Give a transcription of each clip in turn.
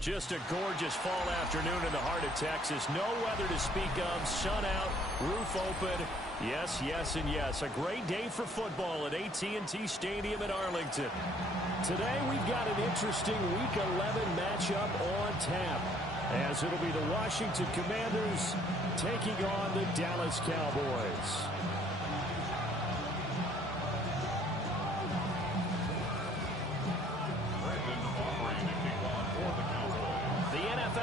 Just a gorgeous fall afternoon in the heart of Texas. No weather to speak of. Sun out, roof open. Yes, yes, and yes. A great day for football at AT&T Stadium in Arlington. Today we've got an interesting Week 11 matchup on tap, as it'll be the Washington Commanders taking on the Dallas Cowboys.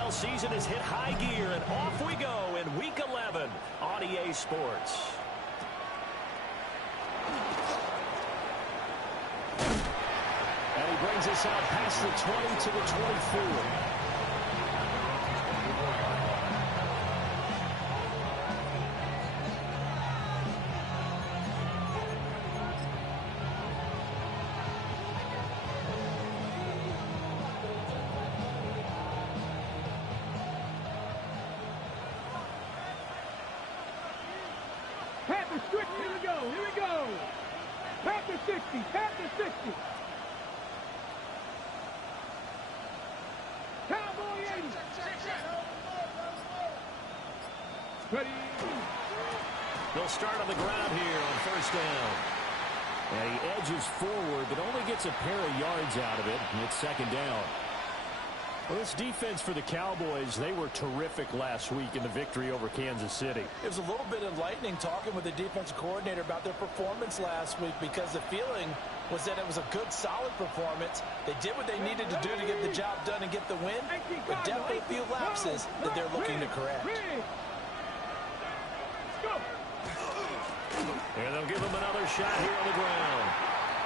Season has hit high gear, and off we go in Week 11 on EA Sports. And he brings us out past the 20 to the 24. They'll start on the ground here on first down. And he edges forward, but only gets a pair of yards out of it. And it's second down. Well, this defense for the Cowboys, they were terrific last week in the victory over Kansas City. It was a little bit enlightening talking with the defensive coordinator about their performance last week, because the feeling was that it was a good, solid performance. They did what they needed to do to get the job done and get the win, but definitely a few lapses that they're looking to correct. And they'll give him another shot here on the ground.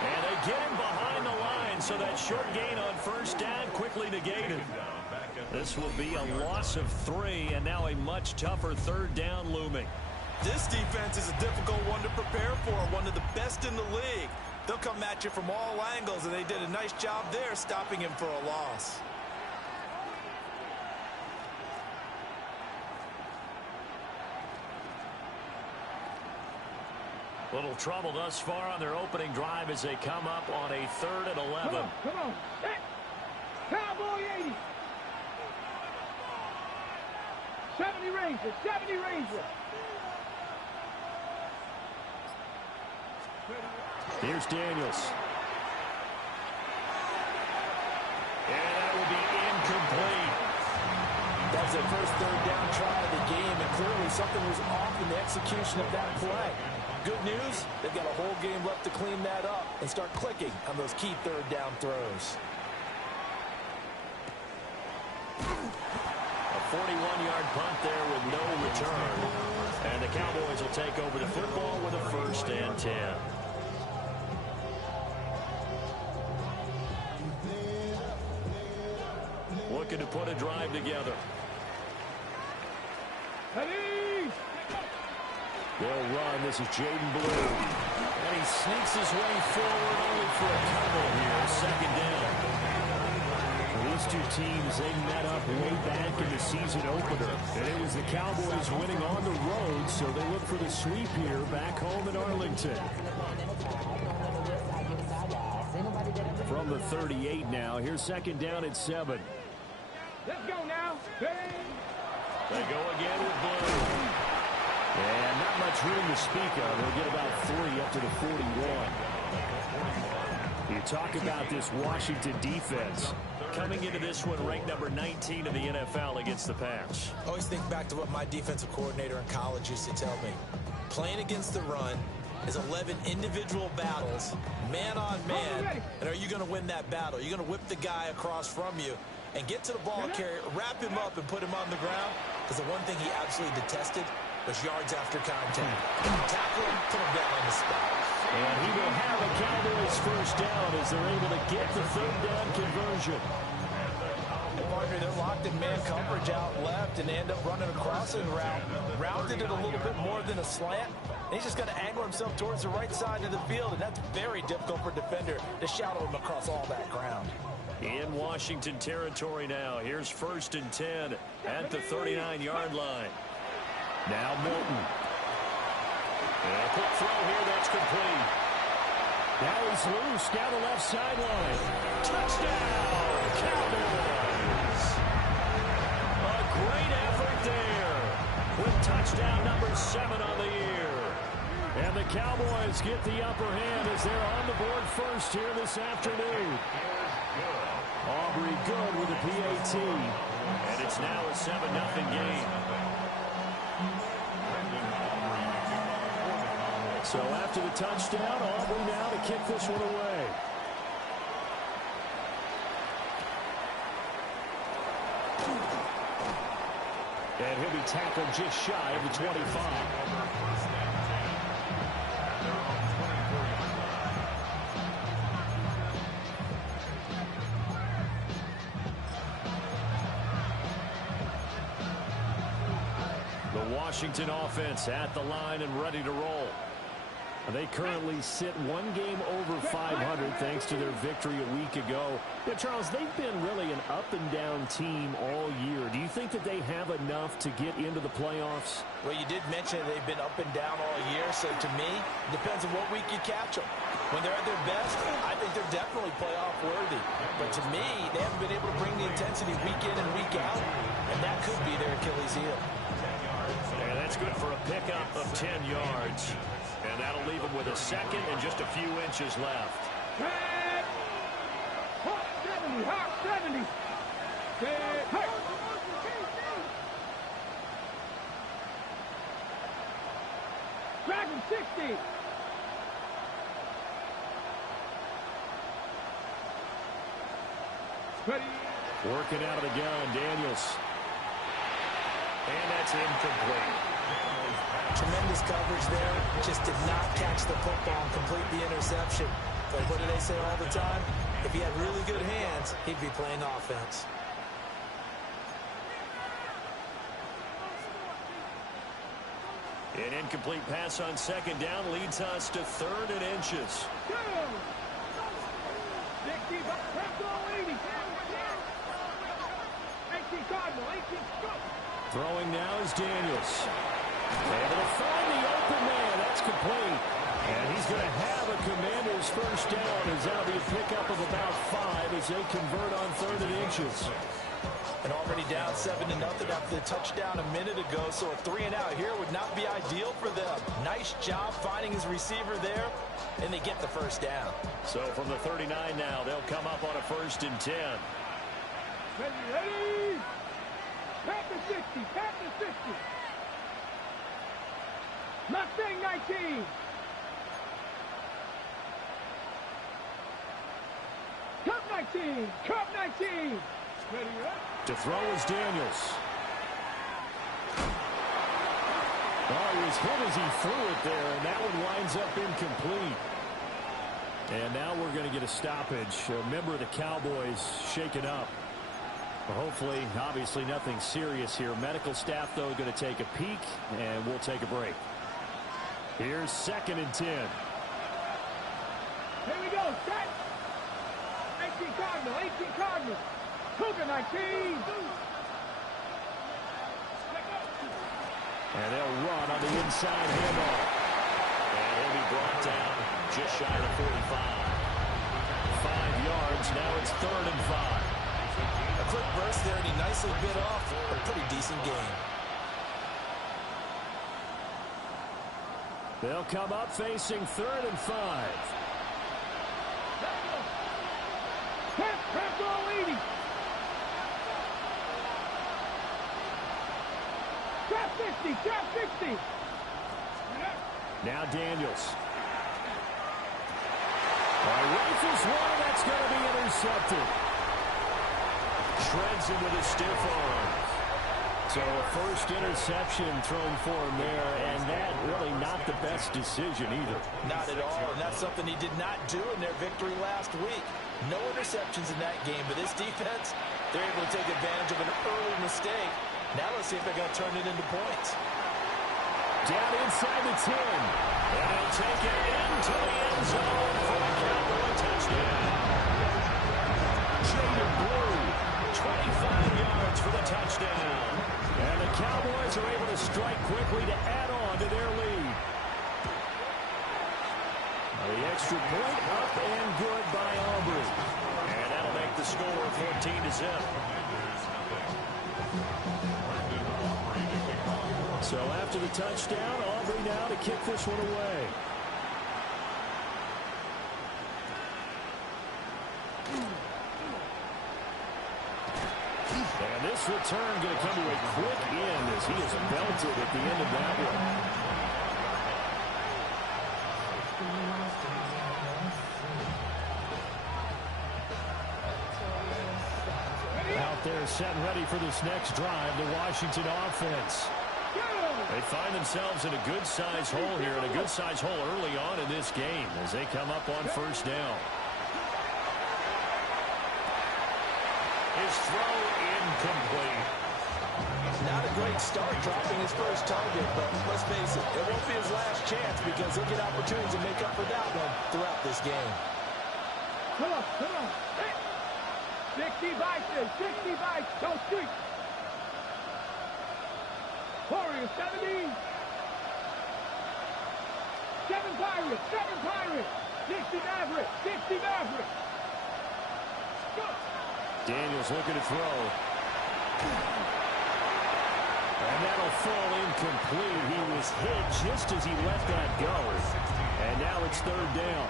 And they get him behind the line, so that short gain on first down quickly negated. This will be a loss of 3, and now a much tougher third down looming. This defense is a difficult one to prepare for, one of the best in the league. They'll come at you from all angles, and they did a nice job there stopping him for a loss. Little trouble thus far on their opening drive as they come up on a 3rd and 11. Come on. Hey. Cowboy 80. 70 Rangers. 70 Rangers. Here's Daniels. And that will be incomplete. That was their first third down try of the game, and clearly something was off in the execution of that play. Good news, they've got a whole game left to clean that up and start clicking on those key third down throws. A 41-yard punt there with no return. And the Cowboys will take over the football with a 1st and 10. Looking to put a drive together. They'll run. This is Jaden Blue. And he sneaks his way forward only for a couple here. Second down. These two teams, they met up way back in the season opener. And it was the Cowboys winning on the road, so they look for the sweep here back home in Arlington. From the 38 now. Here's second down at 7. Let's go now. They go again with Blue. And not much room to speak of. They'll get about 3 up to the 41. You talk about this Washington defense. Coming into this one ranked number 19 in the NFL against the pass. I always think back to what my defensive coordinator in college used to tell me. Playing against the run is 11 individual battles, man on man. And are you going to win that battle? You're going to whip the guy across from you and get to the ball carrier, wrap him up, and put him on the ground. Because the one thing he absolutely detested was yards after contact. Tackle him, put him down on the spot. And he will have a Cowboys first down as they're able to get the third down conversion. And partner, they're locked in man coverage out left, and they end up running a crossing route. Rounded it a little bit more than a slant. And he's just going to angle himself towards the right side of the field, and that's very difficult for a defender to shadow him across all that ground. In Washington territory now. Here's 1st and 10 at the 39-yard line. Now Milton. And a quick throw here that's complete. Now he's loose down the left sideline. Touchdown, Cowboys. A great effort there with touchdown number 7 on the year. And the Cowboys get the upper hand as they're on the board first here this afternoon. Aubrey good with a PAT. And it's now a 7-0 game. So after the touchdown, Aubrey now to kick this one away. And he'll be tackled just shy of the 25. The Washington offense at the line and ready to roll. They currently sit one game over 500 thanks to their victory a week ago. Yeah, Charles, they've been really an up-and-down team all year. Do you think that they have enough to get into the playoffs? Well, you did mention they've been up and down all year, so to me, it depends on what week you catch them. When they're at their best, I think they're definitely playoff worthy. But to me, they haven't been able to bring the intensity week in and week out, and that could be their Achilles heel. And that's good for a pickup of 10 yards. And that'll leave him with a second and just a few inches left. Hawk 70, Hawk 70. Hey. Dragon 60. Ready. Working out of the gun, Daniels. And that's incomplete. Tremendous coverage there. Just did not catch the football and complete the interception. But what do they say all the time? If he had really good hands, he'd be playing offense. An incomplete pass on second down leads us to 3rd and inches. Throwing now is Daniels. Able to find the open man. That's complete. And he's going to have a Commander's first down as that'll be a pickup of about 5 as they convert on 3rd and inches. And already down 7-0 after the touchdown a minute ago, so a 3-and-out here would not be ideal for them. Nice job finding his receiver there, and they get the first down. So from the 39 now, they'll come up on a 1st and 10. Ready. Pat the 60, pat the 60. Mustang 19. Cup 19. Cup 19. Ready, to throw is Daniels. Oh, he was hit as he threw it there, and that one winds up incomplete. And now we're going to get a stoppage. A member of the Cowboys shaken up. Well, hopefully, obviously nothing serious here. Medical staff, though, going to take a peek, and we'll take a break. Here's 2nd and 10. Here we go. Set. 18 Cardinal. 18 Cardinal. Cougar 19. And they'll run on the inside handoff. And he'll be brought down just shy of 45. 5 yards. Now it's 3rd and 5. A quick burst there, and he nicely bit off a pretty decent game. They'll come up facing 3rd and 5. Press all 80. Trap 60. Trap 60. Now Daniels. Rifles one. That's going to be intercepted. Shreds him with a stiff arm. So a first interception thrown for him there, and that really not the best decision either. Not at all, and that's something he did not do in their victory last week. No interceptions in that game, but this defense, they're able to take advantage of an early mistake. Now let's see if they're going to turn it into points. Down inside the 10. And he'll take it into the end zone for a Cowboy touchdown. Jaden Blue, 25 yards for the touchdown. And the Cowboys are able to strike quickly to add on to their lead. The extra point up and good by Aubrey. And that'll make the score 14-0. So after the touchdown, Aubrey now to kick this one away. And this return going to come to a quick end as he is belted at the end of that one. Out there set and ready for this next drive, the Washington offense. They find themselves in a good-sized hole here, and a good-sized hole early on in this game as they come up on first down. His throw incomplete. Not a great start dropping his first target, but let's face it, it won't be his last chance because he'll get opportunities to make up for that one throughout this game. Come on. 60 bites, don't streak. Warriors, 70. 7 Pirates. 60 Mavericks. Go. Daniels looking to throw. And that'll fall incomplete. He was hit just as he let that go. And now it's third down.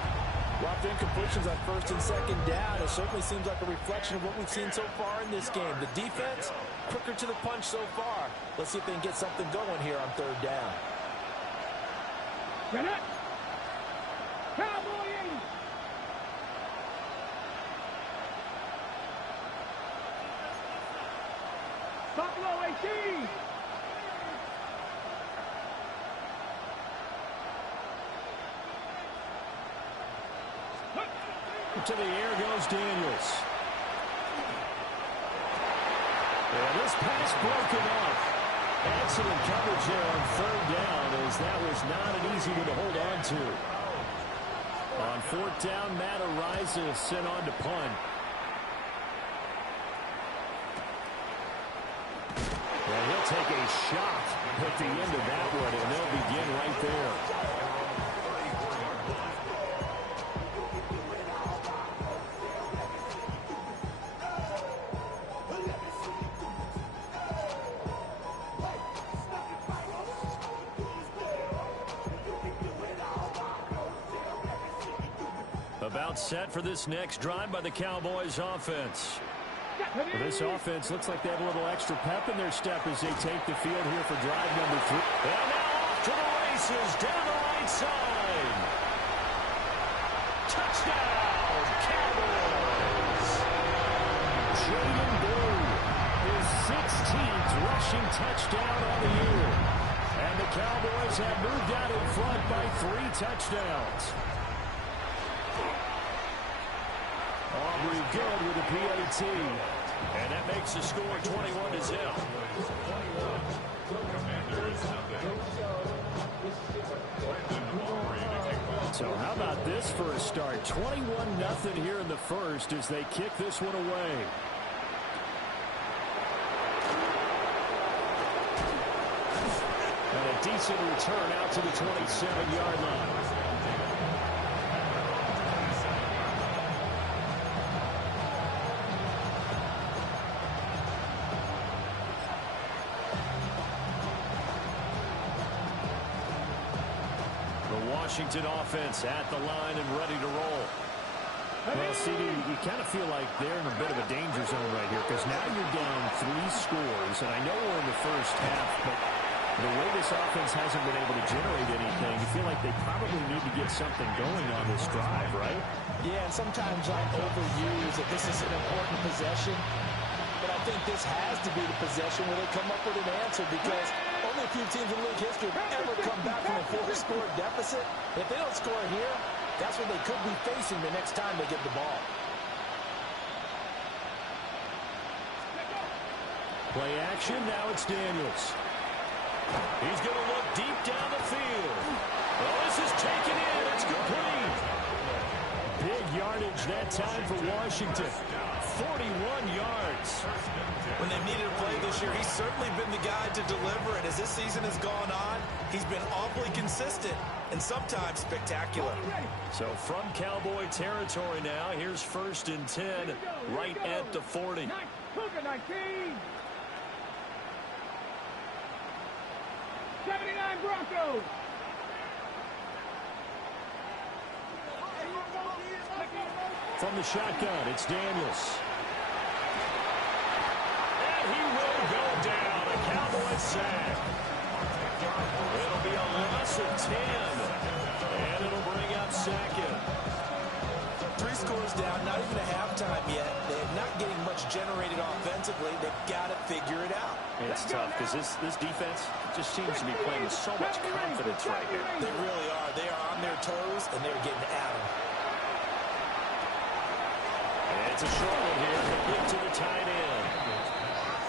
Dropped incompletions on first and second down. It certainly seems like a reflection of what we've seen so far in this game. The defense, quicker to the punch so far. Let's see if they can get something going here on third down. Get it. Cowboy 80. Buffalo 18. To the air goes Daniels. And this pass broken up. Excellent coverage there on third down as that was not an easy one to hold on to. On fourth down, Matt Ariza sent on to punt. And he'll take a shot at the end of that one, and they'll begin right there. About set for this next drive by the Cowboys offense. Well, this offense looks like they have a little extra pep in their step as they take the field here for drive number 3. And now off to the races down the right side. Touchdown, Cowboys. Jaden Blue, his 16th rushing touchdown on the year. And the Cowboys have moved out in front by 3 touchdowns. Aubrey good with a PAT. And that makes the score 21-0. So how about this for a start? 21-0 here in the first as they kick this one away. And a decent return out to the 27-yard line. Washington offense at the line and ready to roll. Well, CD, you kind of feel like they're in a bit of a danger zone right here because now you're down 3 scores, and I know we're in the first half, but the way this offense hasn't been able to generate anything, you feel like they probably need to get something going on this drive, right? Yeah, and sometimes I overuse that this is an important possession, but I think this has to be the possession where they come up with an answer because only a few teams in league history have ever come back from a 4-score deficit. If they don't score here, that's what they could be facing the next time they get the ball. Play action, now it's Daniels. He's going to look deep down the field. Well, this is taken in. It's complete. Big yardage that time for Washington. 41 yards. When they've needed a play this year, he's certainly been the guy to deliver. And as this season has gone on, he's been awfully consistent and sometimes spectacular. So from Cowboy territory now, here's 1st and 10 right at the 40. 19. 79 Broncos. From the shotgun, it's Daniels. And he will go down. A Cowboy sack. It'll be a loss of 10. And it'll bring up 2nd. 3 scores down, not even a halftime yet. They're not getting much generated offensively. They've got to figure it out. It's tough because this defense just seems to be playing with so much confidence right here. They really are. They are on their toes, and they're getting at them. And it's a short one here, complete to the tight end.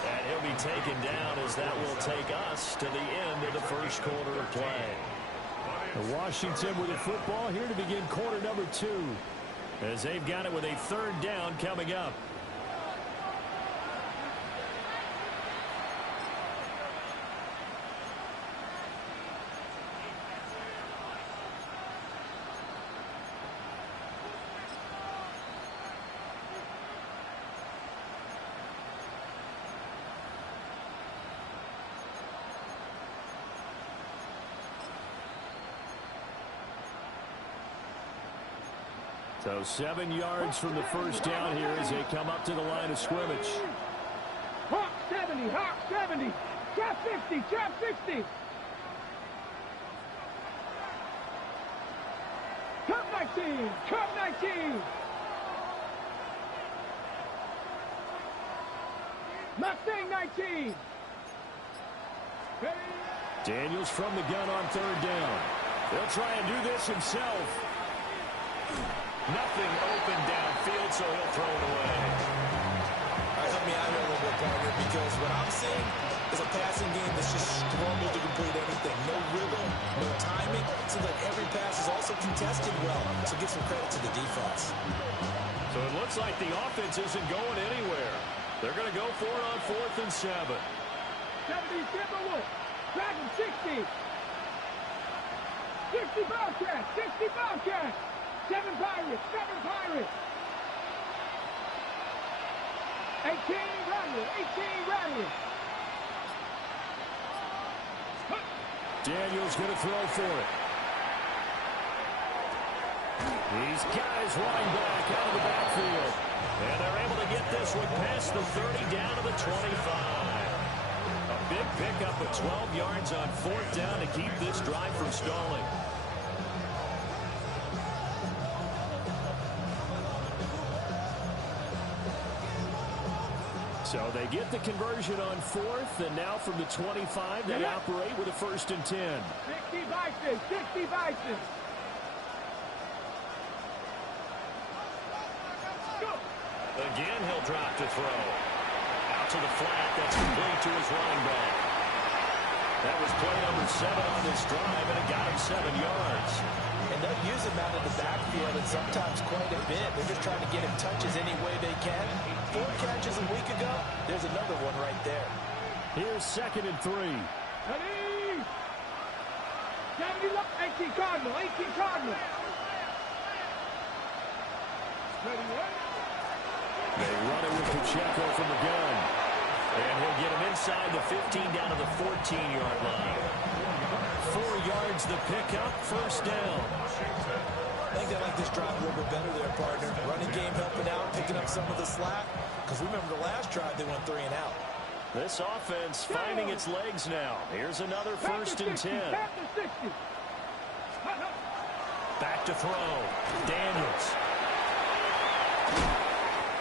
And he'll be taken down as that will take us to the end of the first quarter of play. Washington with the football here to begin quarter number 2. As they've got it with a 3rd down coming up. So 7 yards from the first down here as they come up to the line of scrimmage. Hawk 70, Hawk 70. Trap 60, trap 60. Cup 19, Cup 19. Mustang 19. Daniels from the gun on 3rd down. They'll try and do this himself. Nothing open downfield, so he'll throw it away. All right, help me out here a little bit, partner, because what I'm seeing is a passing game that's just struggled to complete anything. No rhythm, no timing. It seems like every pass is also contested well, so give some credit to the defense. So it looks like the offense isn't going anywhere. They're going to go for it on 4th and 7. 70 Timberwolves. Dragon 60. 60 Bobcats, 60 Bobcats. 7 Pirates, 7 Pirates. 18 Rattlers, 18 Rattlers. Daniels going to throw for it. These guys running back out of the backfield. And they're able to get this one past the 30 down to the 25. A big pickup of 12 yards on 4th down to keep this drive from stalling. So they get the conversion on 4th, and now from the 25, they operate with a 1st and 10. 60 Bison, 60 Bison. Go. Again, he'll drop to throw. Out to the flat, that's complete to his running back. That was play number 7 on this drive, and it got him 7 yards. And they'll use him out of the backfield and sometimes quite a bit. They're just trying to get him touches any way they can. 4 catches a week ago. There's another one right there. Here's 2nd and 3. 70 18 Cardinal, 18 Cardinal. They run it with Pacheco from the gun. And he'll get him inside the 15 down to the 14-yard line. 4 yards the pickup, 1st down. I think they like this drive a little bit better there, partner. Running game helping out, picking up some of the slack. Because remember the last drive, they went 3 and out. This offense finding its legs now. Here's another 1st and 10. Back to throw. Daniels.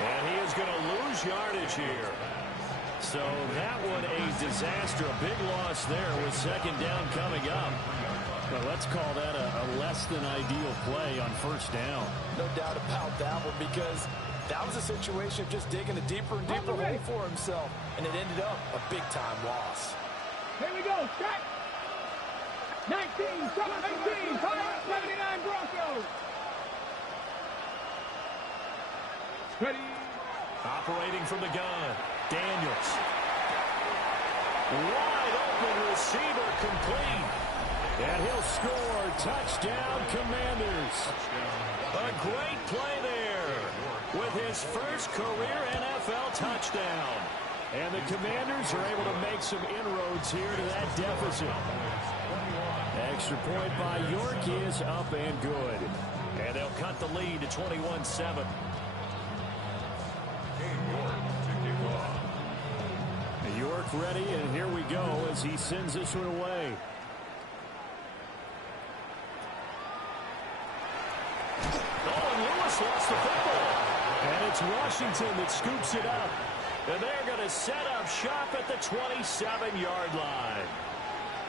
And he is going to lose yardage here. So that one a disaster. A big loss there with 2nd down coming up. Well, let's call that a less than ideal play on 1st down. No doubt about that one, because that was a situation of just digging a deeper and deeper hole for himself. And it ended up a big-time loss. Here we go. Track 19, 18, 79 Broncos. Ready. Operating from the gun, Daniels. Wide open receiver, complete. And he'll score. Touchdown, Commanders. A great play there with his first career NFL touchdown. And the Commanders are able to make some inroads here to that deficit. Extra point by York is up and good. And they'll cut the lead to 21-7. York ready, and here we go as he sends this one away. Oh, and Lewis lost the football. And it's Washington that scoops it up. And they're going to set up shop at the 27-yard line.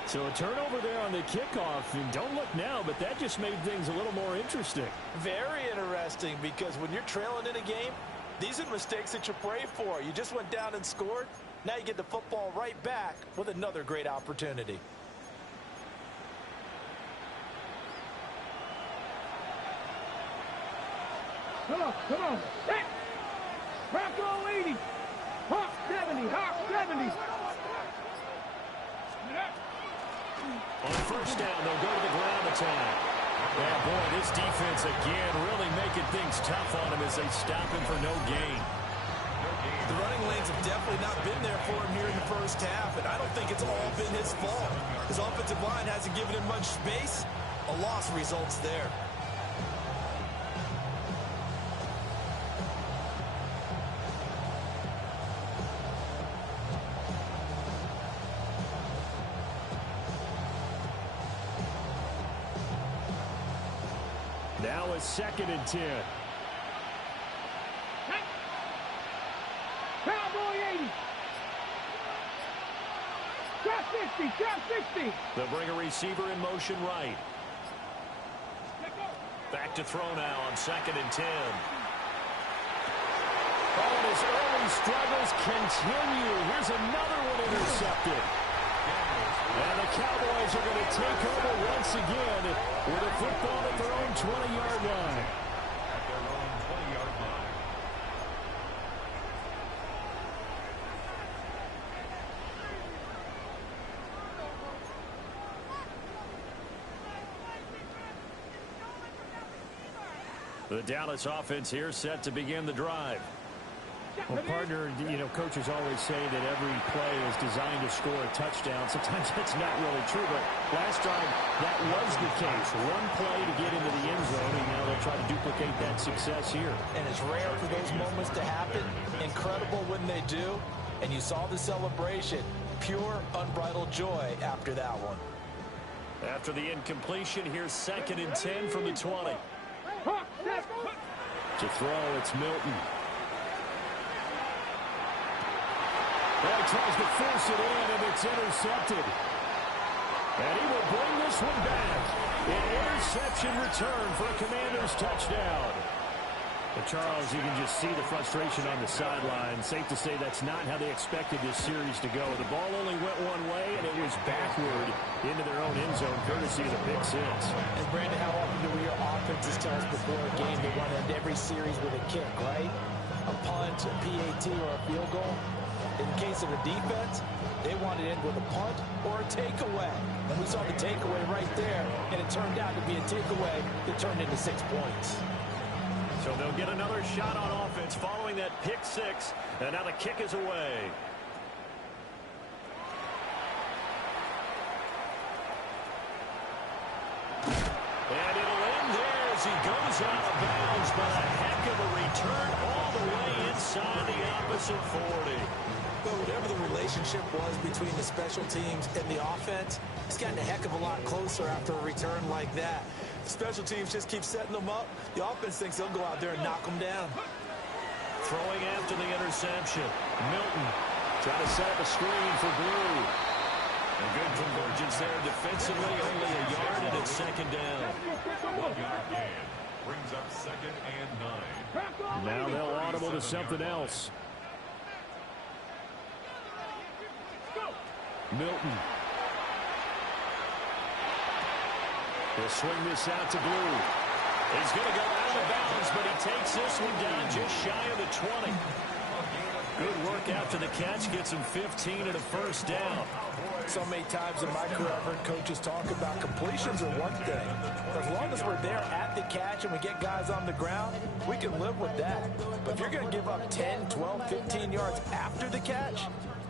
So a turnover there on the kickoff. And don't look now, but that just made things a little more interesting. Very interesting, because when you're trailing in a game, these are mistakes that you pray for. You just went down and scored. Now you get the football right back with another great opportunity. Come on. Set. Bronco 80. Hawk 70. Hawk 70. On first down, they'll go to the ground attack. Yeah, boy, this defense again really making things tough on him as they stop him for no gain. The running lanes have definitely not been there for him here in the first half, and I don't think it's all been his fault. His offensive line hasn't given him much space. A loss results there. Now it's 2nd and 10. Cowboy 80. Drop 60. Drop 60. They'll bring a receiver in motion right. Back to throw now on 2nd and 10. Oh, and his early struggles continue. Here's another one intercepted. And the Cowboys are going to take over once again with a football at their own 20-yard line. The Dallas offense here set to begin the drive. Well, partner, coaches always say that every play is designed to score a touchdown. Sometimes that's not really true, but last drive, that was the case. One play to get into the end zone, and now they'll try to duplicate that success here. And it's rare for those moments to happen. Incredible when they do. And you saw the celebration. Pure, unbridled joy after that one. After the incompletion, here's 2nd and 10 from the 20. To throw, it's Milton. Well, he tries to force it in, and it's intercepted. And he will bring this one back. An interception return for a Commanders touchdown. But Charles, you can just see the frustration on the sideline. Safe to say that's not how they expected this series to go. The ball only went one way, and it was backward into their own end zone, courtesy of the pick six. And Brandon, how often do your offenses tell us before a game they want to end every series with a kick, right? A punt, a PAT, or a field goal. In case of a defense, they want it in with a punt or a takeaway. And we saw the takeaway right there, and it turned out to be a takeaway that turned into 6 points. So they'll get another shot on offense following that pick six, and now the kick is away. And it'll end there as he goes out of bounds, but a heck of a return all the way inside the opposite 40. But whatever the relationship was between the special teams and the offense, it's gotten a heck of a lot closer after a return like that. The special teams just keep setting them up. The offense thinks they'll go out there and knock them down. Throwing after the interception. Milton trying to set up a screen for Blue. A good convergence there defensively, only a yard, and it's 2nd down. 1-yard gain brings up 2nd and 9. Now they'll audible to something else. Milton. He'll swing this out to Blue. He's going to go out of bounds, but he takes this one down just shy of the 20. Good work after the catch. Gets him 15 and a first down. So many times in my career, I've heard coaches talk about completions are one thing. As long as we're there at the catch and we get guys on the ground, we can live with that. But if you're going to give up 10, 12, 15 yards after the catch,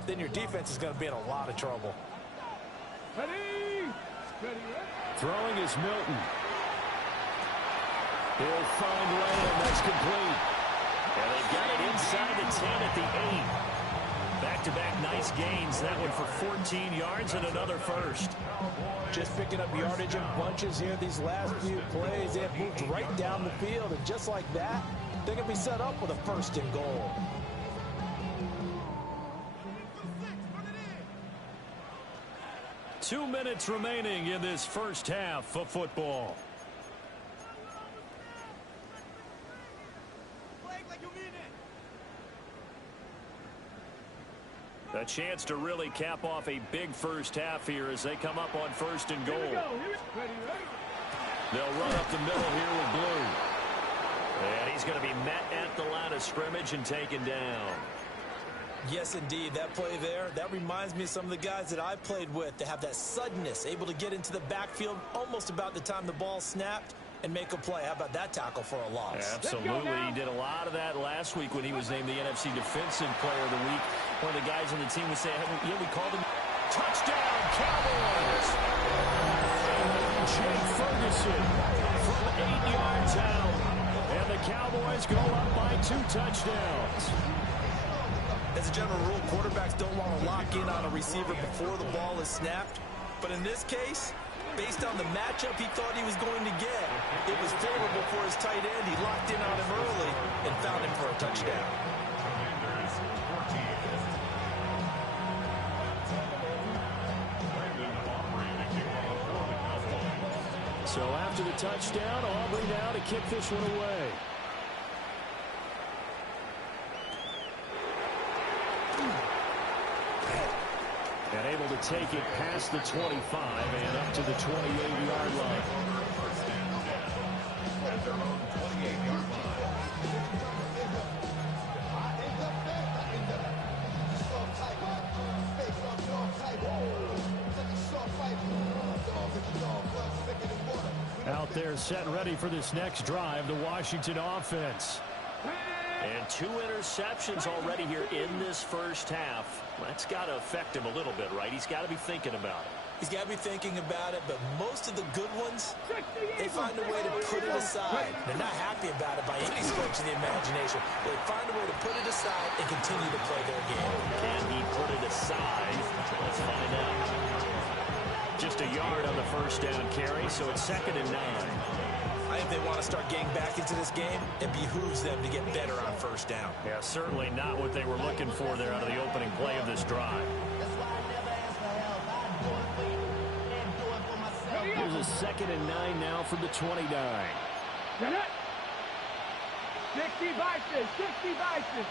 then your defense is going to be in a lot of trouble. Throwing is Milton. He'll find Lamb. That's complete. And they've got it inside the 10 at the 8. Back-to-back nice gains. That one for 14 yards and another first. Just picking up yardage in bunches here these last few plays. They have moved right down the field, and just like that, they're going to be set up with a first and goal. Two minutes remaining in this first half of football. A chance to really cap off a big first half here as they come up on first and goal. They'll run up the middle here with Blue. And he's going to be met at the line of scrimmage and taken down. Yes, indeed. That play there, that reminds me of some of the guys that I played with. They have that suddenness, able to get into the backfield almost about the time the ball snapped and make a play. How about that tackle for a loss? Absolutely. He did a lot of that last week when he was named the NFC Defensive Player of the Week. One of the guys on the team would say, yeah, we called him touchdown Cowboys. Jake Ferguson from 8 yards out. And the Cowboys go up by 2 touchdowns. As a general rule, quarterbacks don't want to lock in on a receiver before the ball is snapped. But in this case, based on the matchup he thought he was going to get, it was favorable for his tight end. He locked in on him early and found him for a touchdown. So after the touchdown, Aubrey now to kick this one away. And able to take it past the 25 and up to the 28-yard line. Out there set ready for this next drive, the Washington offense. And 2 interceptions already here in this first half. That's got to affect him a little bit, right? He's got to be thinking about it. He's got to be thinking about it, but most of the good ones, they find a way to put it aside. They're not happy about it by any stretch of the imagination. They find a way to put it aside and continue to play their game. Can he put it aside? Let's find out. Just a yard on the first down carry, so it's 2nd and 9. I think they want to start getting back into this game. It behooves them to get better on first down. Yeah, certainly not what they were looking for there out of the opening play of this drive. Here's a 2nd and 9 now from the 29. 60 vices, 60 vices.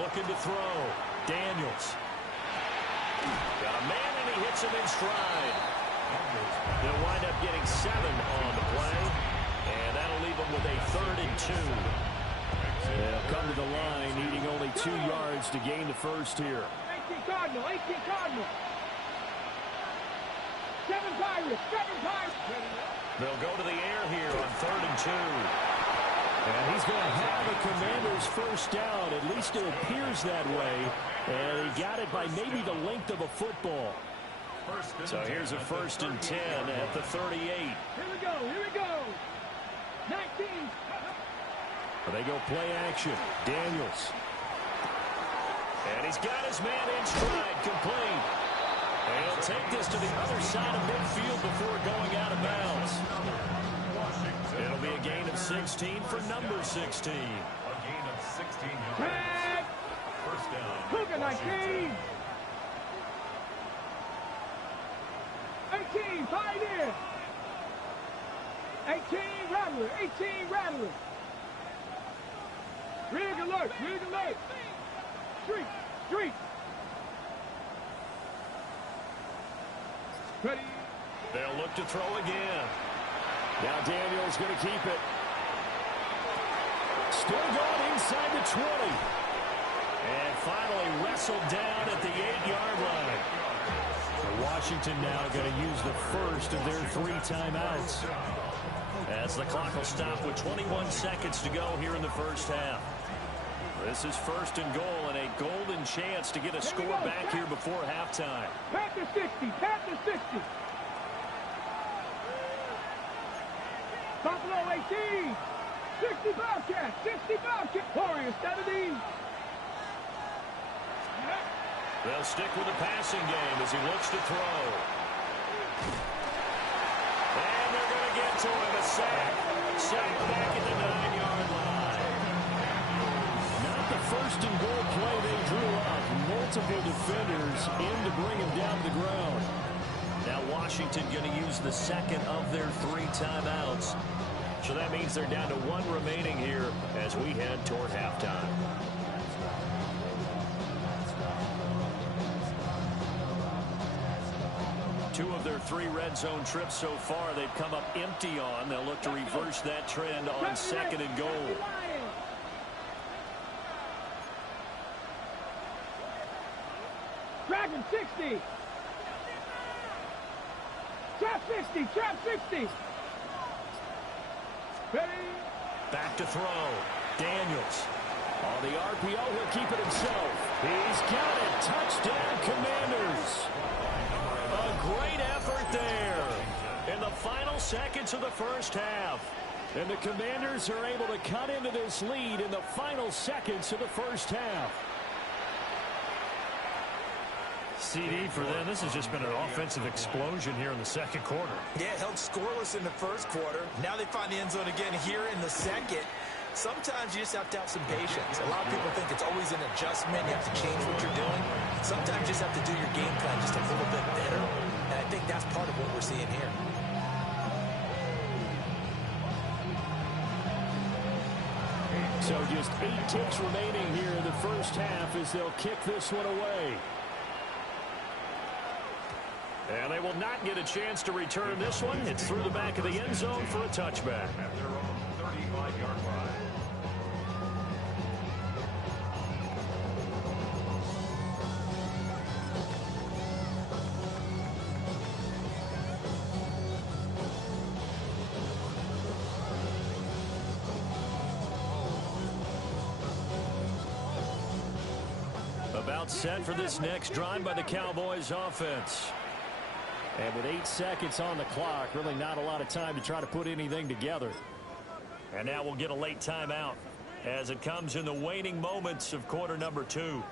Looking to throw. Daniels. Got a man and he hits him in stride. They'll wind up getting 7 on the play. And that'll leave them with a 3rd and 2. They'll come to the line needing only 2 yards to gain the first here. 18 Cardinal, 18 Cardinal. 7 Pirates, 7 Pirates. They'll go to the air here on 3rd and 2. And he's going to have the Commanders first down. At least it appears that way. And he got it by maybe the length of a football. So here's a 1st and 10 at the 38. Here we go, here we go. 19. They go play action. Daniels. And he's got his man in stride, complete. And he'll take this to the other side of midfield before going out of bounds. It'll be a gain of 16 for number 16. A gain of 16 yards. First down. Cougar 19. 18, fight in. 18, Rattler, 18, Rattler. Rig alert, rig alert. Street, street. Ready. They'll look to throw again. Now Daniels going to keep it. Still going inside the 20. And finally wrestled down at the 8-yard line. Washington now going to use the first of their 3 timeouts, as the clock will stop with 21 seconds to go here in the first half. This is first and goal and a golden chance to get a score back here before halftime. Pat to 60. Pat to 60. Buffalo 18. 60 Bobcats. 60 Bobcats. Warriors 70. They'll stick with the passing game as he looks to throw. And they're going to get to him. A sack. Sack back at the 9-yard line. Not the first and goal play they drew up. Multiple defenders in to bring him down to the ground. Now Washington going to use the second of their 3 timeouts. So that means they're down to 1 remaining here as we head toward halftime. Two of their 3 red zone trips so far they've come up empty on. They'll look to reverse that trend on second and goal. Dragon 60. Trap 60. Trap 60. Ready? Back to throw. Daniels. On the RPO, he'll keep it himself. He's got it. Touchdown, Commanders. A great effort there in the final seconds of the first half. And the Commanders are able to cut into this lead in the final seconds of the first half. CD for them. This has just been an offensive explosion here in the second quarter. Yeah, held scoreless in the first quarter. Now they find the end zone again here in the second. Sometimes you just have to have some patience. A lot of people think it's always an adjustment. You have to change what you're doing. Sometimes you just have to do your game plan just a little bit better. And I think that's part of what we're seeing here. So just 8 ticks remaining here in the first half as they'll kick this one away. And they will not get a chance to return this one. It's through the back of the end zone for a touchback. At their own 35-yard line. About set for this next drive by the Cowboys offense. And with 8 seconds on the clock, really not a lot of time to try to put anything together. And now we'll get a late timeout as it comes in the waning moments of quarter number 2.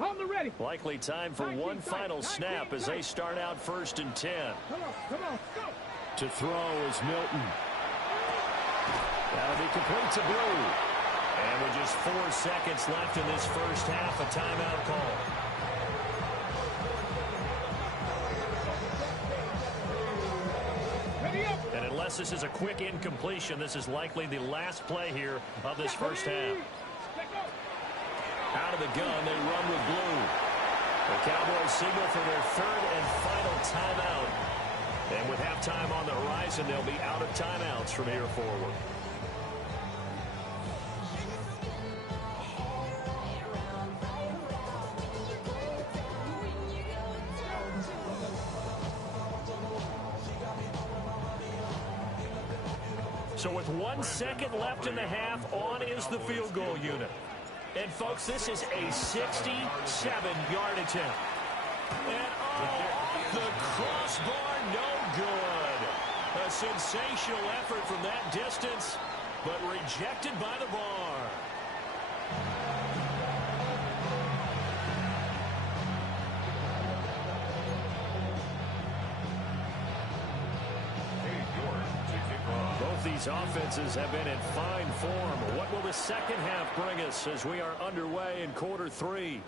On the ready. Likely time for one final snap as they start out first and 10. Come on, go. To throw is Milton. That'll be complete to Blue. And with just 4 seconds left in this first half, a timeout call. Ready up. And unless this is a quick incompletion, this is likely the last play here of this first half. Out of the gun, they run with Blue. The Cowboys signal for their 3rd and final timeout. And with halftime on the horizon, they'll be out of timeouts from here forward. So with 1 second left in the half, on is the field goal unit. And, folks, this is a 67-yard attempt. And off the crossbar, no good. A sensational effort from that distance, but rejected by the bar. Both these offenses have been in fine form. What will the second half bring us as we are underway in quarter 3?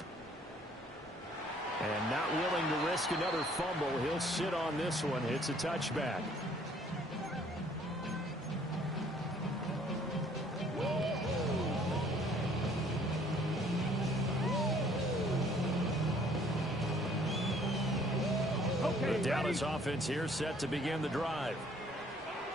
And not willing to risk another fumble. He'll sit on this one. It's a touchback. Dallas offense here set to begin the drive.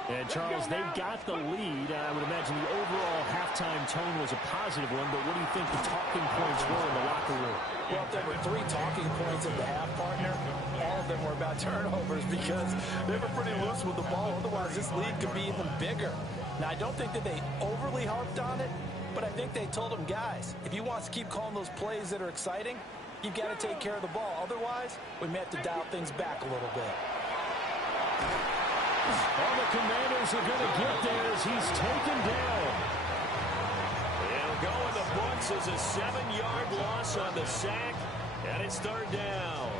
And, Charles, they've got the lead. I would imagine the overall halftime tone was a positive one, but what do you think the talking points were in the locker room? Well, there were 3 talking points at the half, partner. All of them were about turnovers because they were pretty loose with the ball. Otherwise, this lead could be even bigger. Now, I don't think that they overly harped on it, but I think they told them, guys, if you want us to keep calling those plays that are exciting, you've got to take care of the ball. Otherwise, we may have to dial things back a little bit. All the Commanders are going to get there as he's taken down. It'll go in the books as a 7-yard loss on the sack, and it's 3rd down.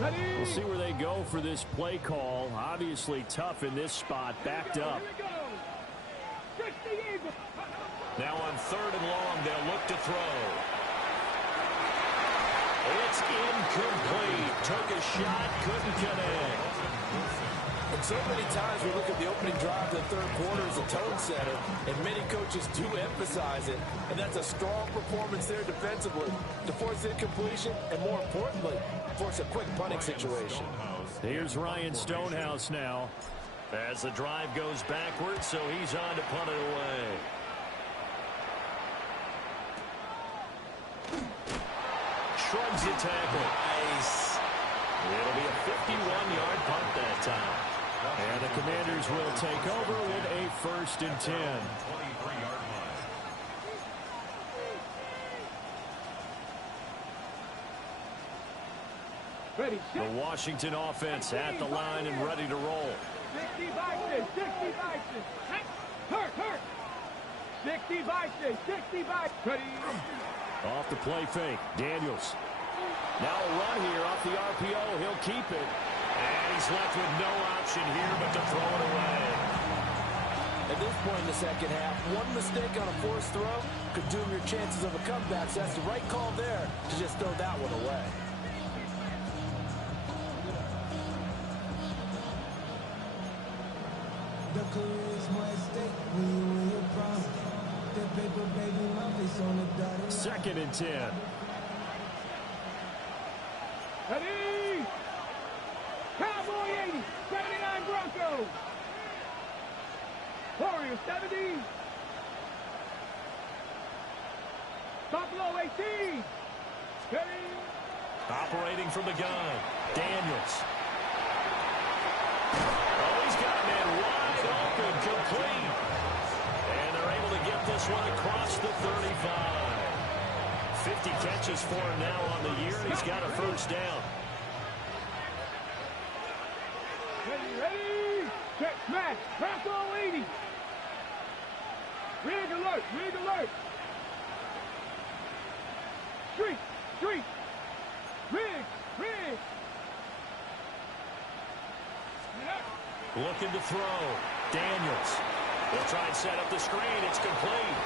We'll see where they go for this play call. Obviously tough in this spot, backed up. Now on 3rd and long, they'll look to throw. It's incomplete. Took a shot, couldn't connect. And so many times we look at the opening drive of the 3rd quarter as a tone setter, and many coaches do emphasize it. And that's a strong performance there defensively to force incompletion and, more importantly, force a quick punting situation. Here's Ryan Stonehouse now as the drive goes backwards, so he's on to punt it away. Shrugs the tackle. Nice. It'll be a 51-yard punt that time. And the Commanders will take over with a 1st and 10. 23-yard line. Ready, The Washington offense at the line and ready to roll. 60 vices, 60 vices. Hurt. 60 vices, 60 vices. Ready. Off the play fake, Daniels. Now a run here off the RPO. He'll keep it. And he's left with no option here but to throw it away. At this point in the second half, one mistake on a forced throw could doom your chances of a comeback. So that's the right call there to just throw that one away. The career is more at stake when you win your prime. That paper, baby, my face on the dotted. 2nd and 10. Ready. Cowboy 80, 79 Broncos. Warrior 70. Buffalo 18. Ready. Operating from the gun, Daniels. Oh, he's got a man wide open, complete. And they're able to get this one across the 35. 50 catches for him now on the year, and he's got a 1st down. Ready. Check, smash. Bronco 80. Rig alert. Street. Rig. Looking to throw. Daniels. They'll try and set up the screen. It's complete.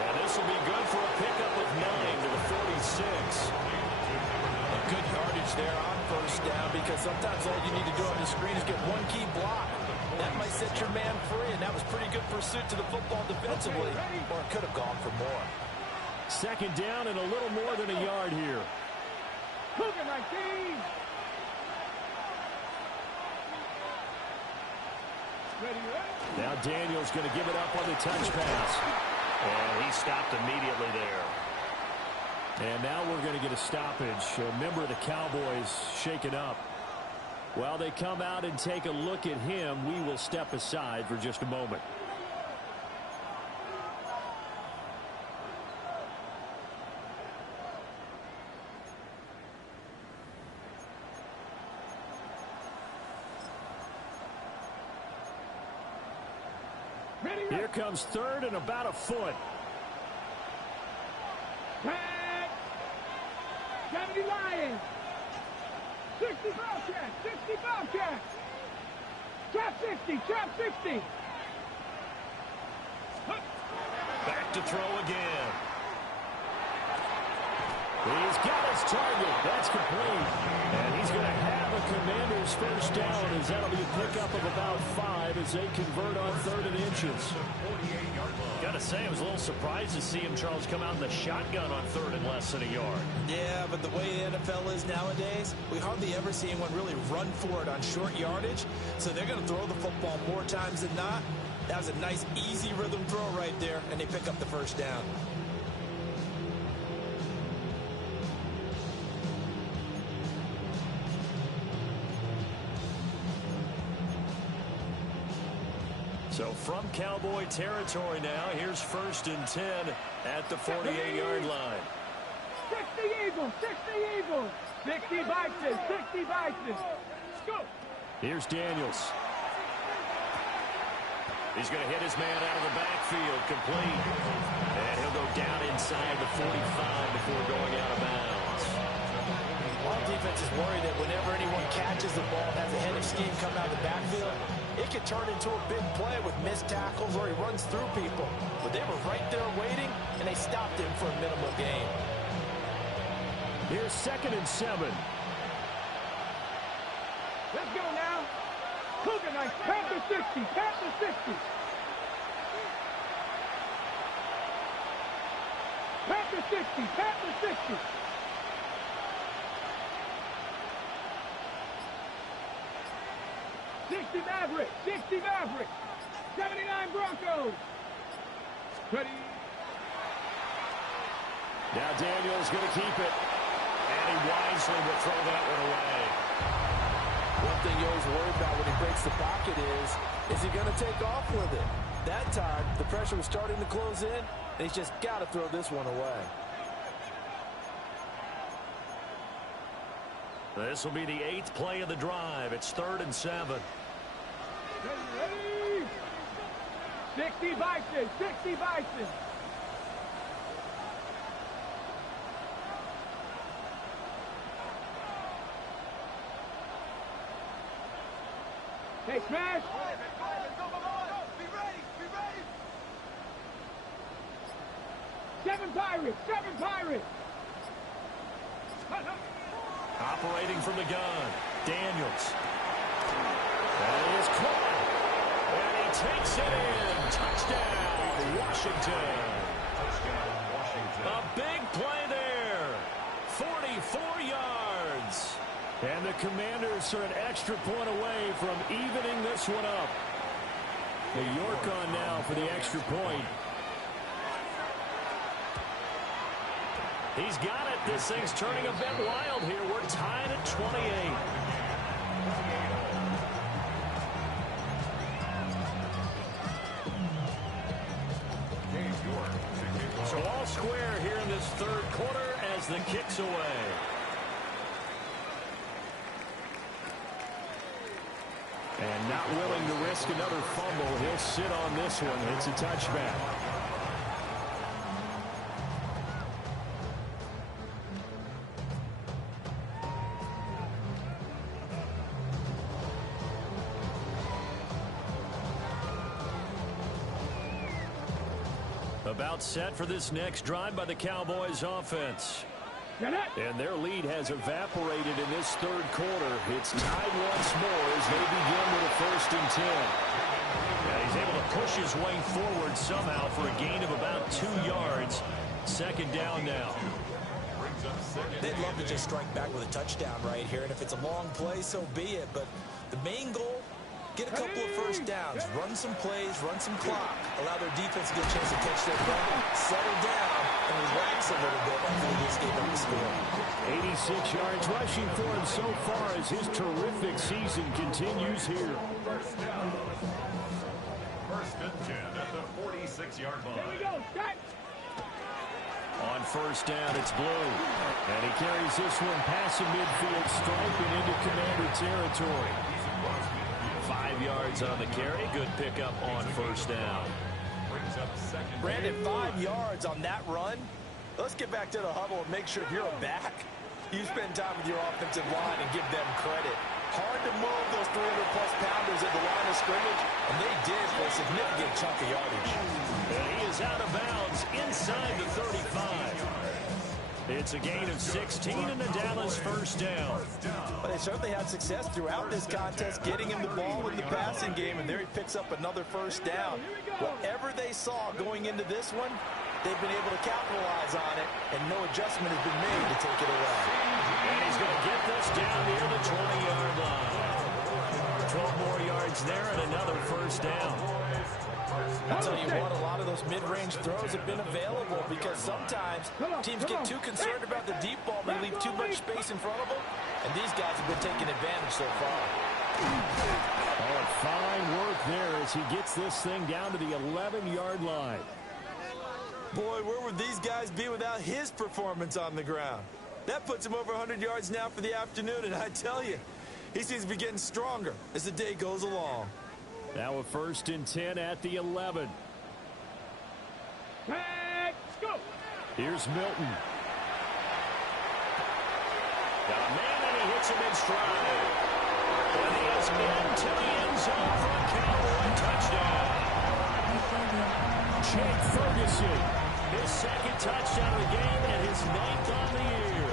And this will be good for a pickup of 9 to the 46. A good yardage there on 1st down because sometimes all you need to do on the screen is get one key block. That might set your man free, and that was pretty good pursuit to the football defensively, or it could have gone for more. 2nd down and a little more than a yard here. Cougar 19. Ready. Now Daniels going to give it up on the touch pass. And he stopped immediately there. And now we're going to get a stoppage. A member of the Cowboys shaken up. While they come out and take a look at him, we will step aside for just a moment. Here comes 3rd and about a foot. Tag. 70 Lions. 60 Bobcats. 60 Bobcats. Trap 60. Back to throw again. He's got his target. That's complete. And he's going to have a Commanders first down, as that'll be a pickup of about 5 as they convert on 3rd and inches. Got to say, I was a little surprised to see him, Charles, come out in the shotgun on 3rd and less than a yard. Yeah, but the way the NFL is nowadays, we hardly ever see anyone really run for it on short yardage. So they're going to throw the football more times than not. That was a nice, easy rhythm throw right there, and they pick up the first down. So from Cowboy territory now, here's 1st and 10 at the 48-yard line. 60 Eagles, 60 Eagles. 60 Bison, 60 Bison. Go. Here's Daniels. He's going to hit his man out of the backfield, complete. And he'll go down inside the 45 before going out of bounds. Our defense is worried that whenever anyone catches the ball, has a head of steam coming out of the backfield, it could turn into a big play with missed tackles or he runs through people. But they were right there waiting, and they stopped him for a minimal gain. Here's 2nd and 7. Let's go now. Cougar Knights, Panther 60, Panther 60. Panther 60, Panther 60. Maverick, 60 Maverick, 79 Broncos. Ready. Now Daniels going to keep it. And he wisely will throw that one away. One thing you always worry about when he breaks the pocket is he going to take off with it? That time, the pressure was starting to close in, and he's just got to throw this one away. This will be the 8th play of the drive. It's 3rd and 7. Ready. 60 Bison, 60 Bison. Hey, smash. Be ready, be ready. 7 Pirates, 7 Pirates. Operating from the gun, Daniels. That is caught. And he takes it in. Touchdown, Washington. Touchdown, Washington. A big play there. 44 yards. And the Commanders are an extra point away from evening this one up. New York on now for the extra point. He's got it. This thing's turning a bit wild here. We're tied at 28. So all square here in this 3rd quarter as the kick's away. And not willing to risk another fumble, he'll sit on this one. It's a touchback. About set for this next drive by the Cowboys offense. And their lead has evaporated in this 3rd quarter. It's tied once more as they begin with a 1st and 10. And he's able to push his way forward somehow for a gain of about 2 yards. 2nd down now. They'd love to just strike back with a touchdown right here, and if it's a long play, so be it. But the main goal, get a couple of first downs, run some plays, run some clock, allow their defense to get a chance to catch their breath, settle down, and relax a little bit after they just gave up the score. 86 yards rushing for him so far as his terrific season continues here. First down. 1st and 10 at the 46-yard line. Here we go, start. On 1st down, it's Blue. And he carries this one past the midfield stripe and into Commander territory. 5 yards on the carry. Good pickup on 1st down. Brandon, 5 yards on that run. Let's get back to the huddle and make sure if you're a back, you spend time with your offensive line and give them credit. Hard to move those 300-plus pounders at the line of scrimmage, and they did for a significant chunk of yardage. And he is out of bounds inside the 35. It's a gain of 16 and a Dallas first down. But they certainly had success throughout this contest, getting him the ball in the passing game, and there he picks up another first down. Whatever they saw going into this one, they've been able to capitalize on it, and no adjustment has been made to take it away. And he's going to get this down near the 20-yard line. 12 more yards there and another first down. I'll tell you what, a lot of those mid-range throws have been available because sometimes teams get too concerned about the deep ball. They leave too much space in front of them, and these guys have been taking advantage so far. Oh, fine work there as he gets this thing down to the 11-yard line. Boy, where would these guys be without his performance on the ground? That puts him over 100 yards now for the afternoon, and I tell you, he seems to be getting stronger as the day goes along. Now a 1st and 10 at the 11. Let's go. Here's Milton. Got a man, and he hits him in stride. And he is into the end zone for a Cowboy touchdown. Jake Ferguson, his 2nd touchdown of the game and his 9th on the year.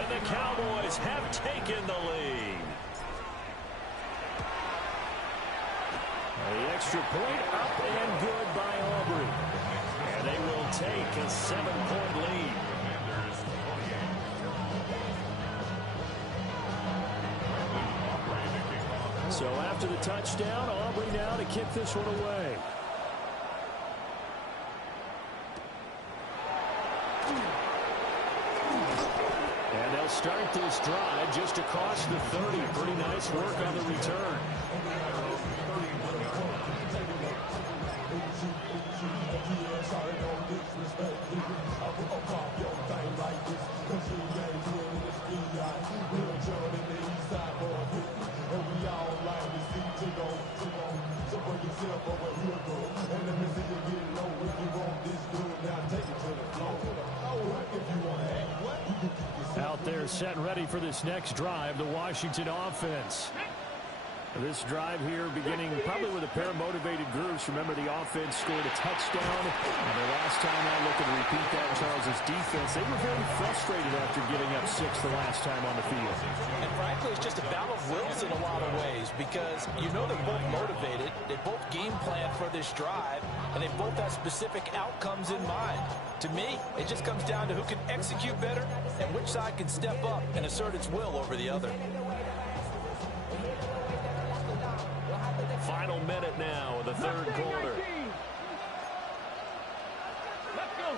And the Cowboys have taken the lead. The extra point up and good by Aubrey. And they will take a 7-point lead. So after the touchdown, Aubrey now to kick this one away. And they'll start this drive just across the 30. Pretty nice work on the return. Out there set and ready for this next drive, the Washington offense. This drive here beginning probably with a pair of motivated groups. Remember, the offense scored a touchdown. And the last time I look and repeat that, Charles' defense, they were very frustrated after giving up 6 the last time on the field. And frankly, it's just a battle of wills in a lot of ways because you know they're both motivated. They both game plan for this drive, and they both have specific outcomes in mind. To me, it just comes down to who can execute better and which side can step up and assert its will over the other. Final minute now of the 3rd quarter. Let's go.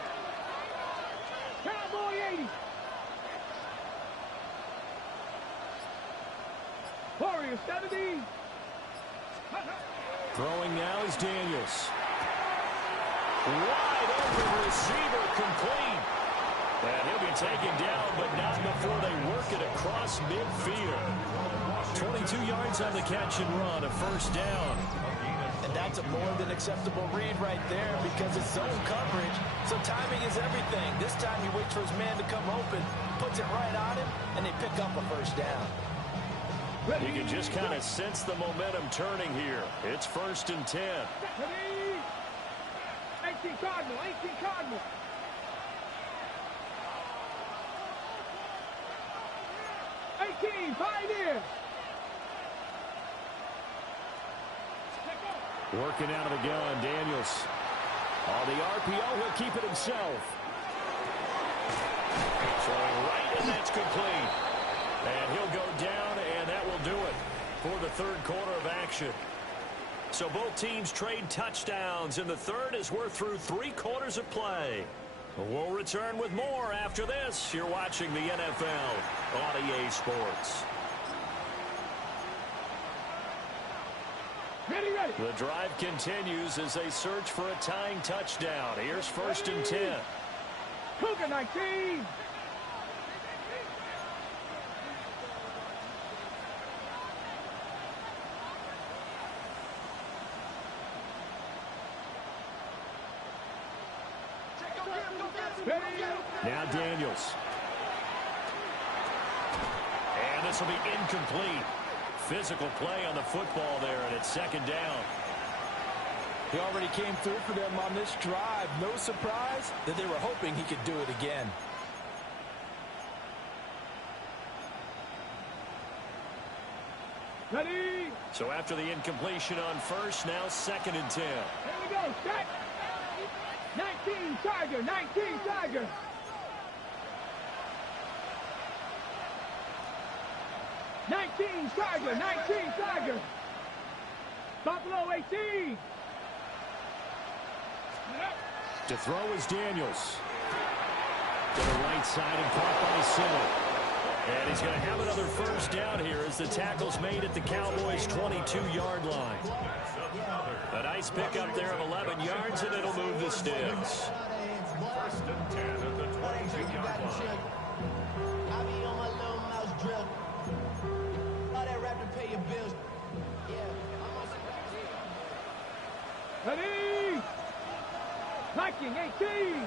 Cowboy 80. Warriors 70. Throwing now is Daniels. Wide open receiver complete. And he'll be taken down, but not before they work it across midfield. 22 yards on the catch and run, a 1st down. And that's a more than acceptable read right there because it's zone coverage, so timing is everything. This time he waits for his man to come open, puts it right on him, and they pick up a 1st down. You can just kind of sense the momentum turning here. It's 1st and 10. 18 Cardinal, 18 Cardinal. Pioneer. Working out of the gun, Daniels. On the RPO, he'll keep it himself. Throwing right, and that's complete. And he'll go down, and that will do it for the 3rd quarter of action. So both teams trade touchdowns, and the 3rd as we're through 3 quarters of play. We'll return with more after this. You're watching the NFL on EA Sports. Ready. The drive continues as they search for a tying touchdown. Here's 1st and 10. Cougar 19. Now Daniels. And this will be incomplete. Physical play on the football there, and it's 2nd down. He already came through for them on this drive. No surprise that they were hoping he could do it again. Ready? So after the incompletion on first, now 2nd and 10. Here we go. Set. 19 Tiger. 19 Tiger. Tiger, 19 Tiger. Buffalo 18. To throw is Daniels. To the right side and caught by Simmons. And he's going to have another first down here as the tackle's made at the Cowboys' 22-yard line. A nice pickup there of 11 yards, and it'll move the sticks. 1st and 10 at the 22-yard line. I be on my little mouse drill. All that rap to pay your bills. Ready? Viking 18.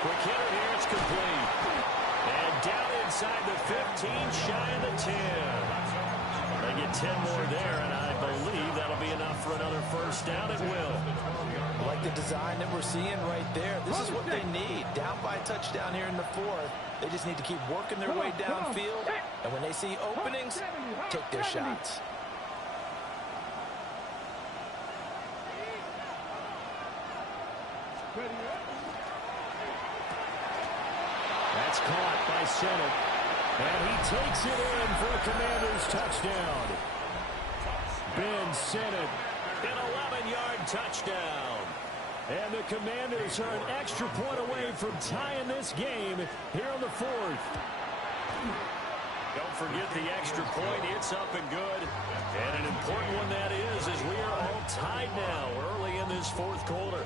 Quick hitter here, it's complete. And down inside the 15, shy of the 10. They get 10 more there, and I believe that'll be enough for another first down. It will. I like the design that we're seeing right there. This is what they need. Down by a touchdown here in the 4th. They just need to keep working their way downfield. And when they see openings, take their shots. That's caught by Sennett. And he takes it in for a Commanders touchdown. Ben Sennett, an 11-yard touchdown. And the Commanders are an extra point away from tying this game here in the 4th. Don't forget the extra point. It's up and good. And an important one that is, as we are all tied now early in this 4th quarter.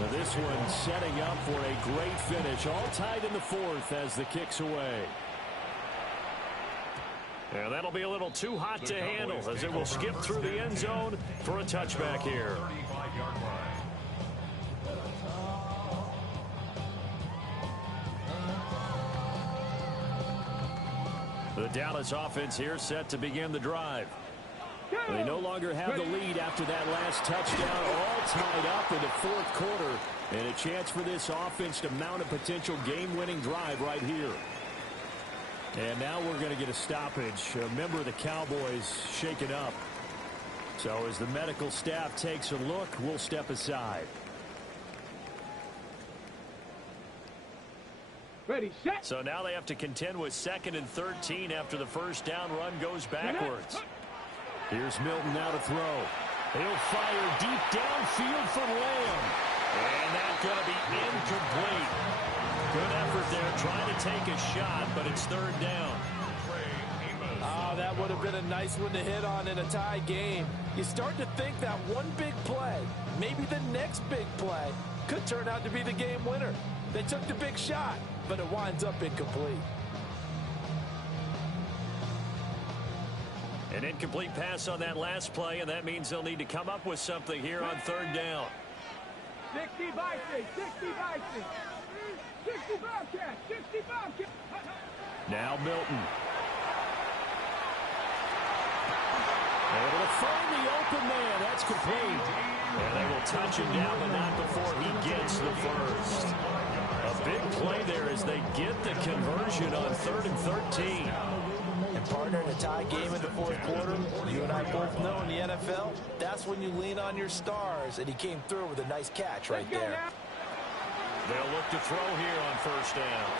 Now this one setting up for a great finish. All tied in the 4th as the kick's away. And that'll be a little too hot to handle as it will skip through the end zone for a touchback here. 35-yard line. The Dallas offense here set to begin the drive. They no longer have the lead after that last touchdown, all tied up in the 4th quarter. And a chance for this offense to mount a potential game-winning drive right here. And now we're going to get a stoppage. A member of the Cowboys shaken up. So as the medical staff takes a look, we'll step aside. Ready, set. So now they have to contend with 2nd and 13 after the first down run goes backwards. Here's Milton now to throw. He'll fire deep downfield for Lamb. And that's going to be incomplete. Good effort there trying to take a shot, but it's 3rd down. Oh, that would have been a nice one to hit on in a tie game. You start to think that one big play, maybe the next big play, could turn out to be the game winner. They took the big shot, but it winds up incomplete. An incomplete pass on that last play, and that means they'll need to come up with something here on 3rd down. 60 Vikings, 60 Vikings. 60 Bobcats, 60 Bobcats. Now Milton. Able to find the open man. That's complete. And they will touch him down, but not before he gets the first. A big play there as they get the conversion on 3rd and 13. And partner, in a tie game in the 4th quarter, you and I both know in the NFL, that's when you lean on your stars, and he came through with a nice catch right there. They'll look to throw here on 1st down.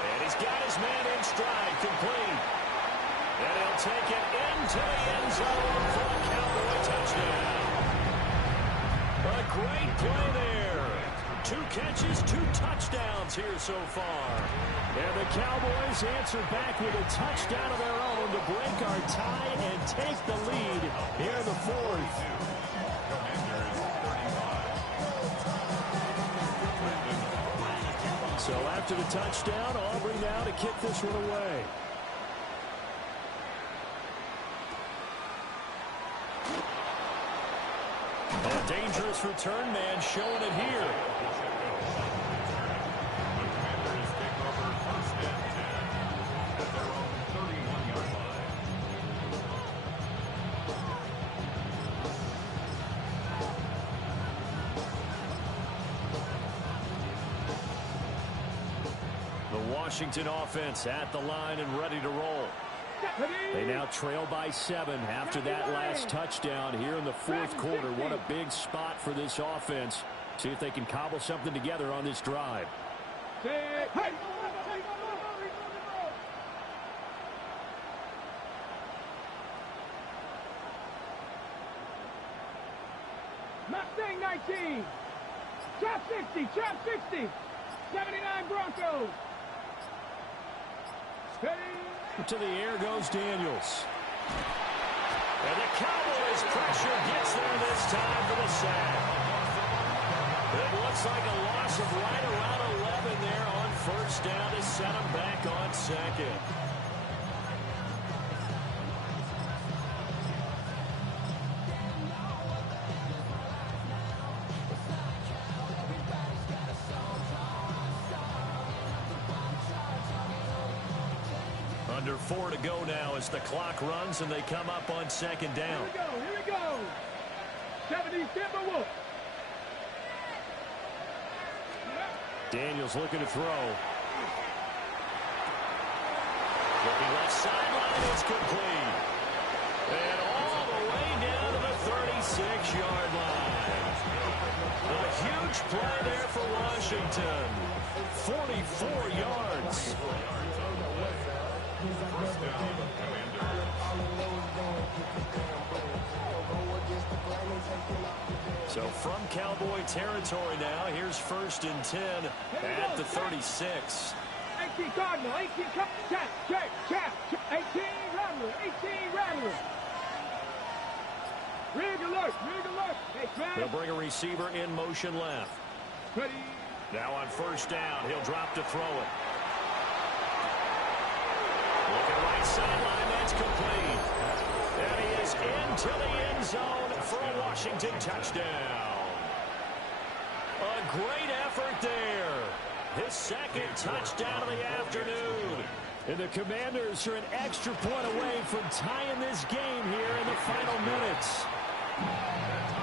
And he's got his man in stride, complete. And he'll take it into the end zone for a Cowboy touchdown. A great play there. 2 catches, 2 touchdowns here so far. And the Cowboys answer back with a touchdown of their own to break our tie and take the lead here in the 4th. So after the touchdown, Aubrey now to kick this one away. A dangerous return man showing it here. Washington offense at the line and ready to roll. They now trail by 7 after that last touchdown here in the fourth quarter. What a big spot for this offense. See if they can cobble something together on this drive. Mustang 19. Trap 60. Trap 60. 79 Broncos. To the air goes Daniels. And the Cowboys pressure gets there this time for the sack. It looks like a loss of right around 11 there on first down to set them back on second. Under 4 to go now as the clock runs and they come up on second down. Here we go. 70 Timberwolves. Daniels looking to throw. Looking left sideline, it's complete. And all the way down to the 36-yard line. A huge play there for Washington. 44 yards. So from Cowboy territory now, here's 1st and 10 at the 36. 18 Cardinal, 18 check. 18 Rattler, 18 Rattler. Rig alert. Hey, they'll bring a receiver in motion left. Ready. Now on first down, he'll drop to throw it. Looking right sideline, that's complete. And he is into the end zone for a Washington touchdown. A great effort there. His second touchdown of the afternoon. And the Commanders are an extra point away from tying this game here in the final minutes.